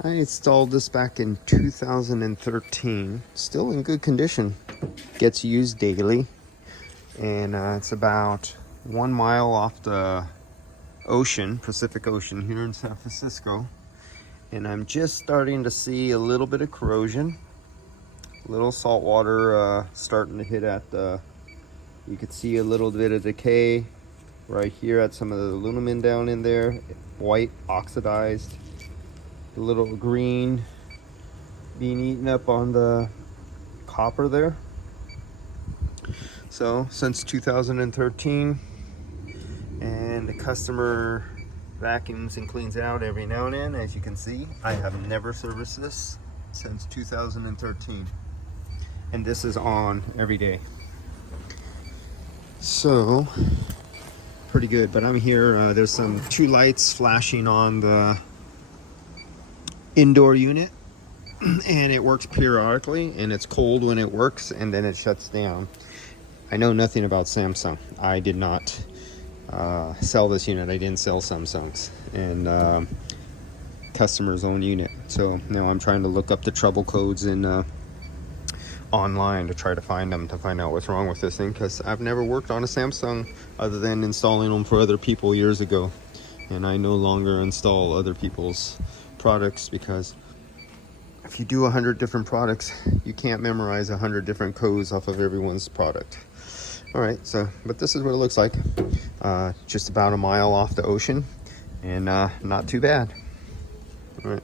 I installed this back in 2013. Still in good condition. Gets used daily. And it's about 1 mile off the ocean, Pacific Ocean here in San Francisco. And I'm just starting to see a little bit of corrosion. A little salt water starting to hit at the, you could see a little bit of decay right here at some of the aluminum down in there. White, oxidized. A little green being eaten up on the copper there. So since 2013, and the customer vacuums and cleans it out every now and then. As you can see, I have never serviced this since 2013, and this is on every day. So pretty good. But I'm here, there's some 2 lights flashing on the indoor unit, and it works periodically, and it's cold when it works, and then it shuts down. I know nothing about Samsung. I did not sell this unit. I didn't sell Samsungs, and customer's own unit. So now I'm trying to look up the trouble codes in online to try to find them, to find out what's wrong with this thing, because I've never worked on a Samsung other than installing them for other people years ago, and I no longer install other people's products, because if you do 100 different products, you can't memorize 100 different codes off of everyone's product. All right, so, but this is what it looks like. Just about 1 mile off the ocean, and not too bad. All right.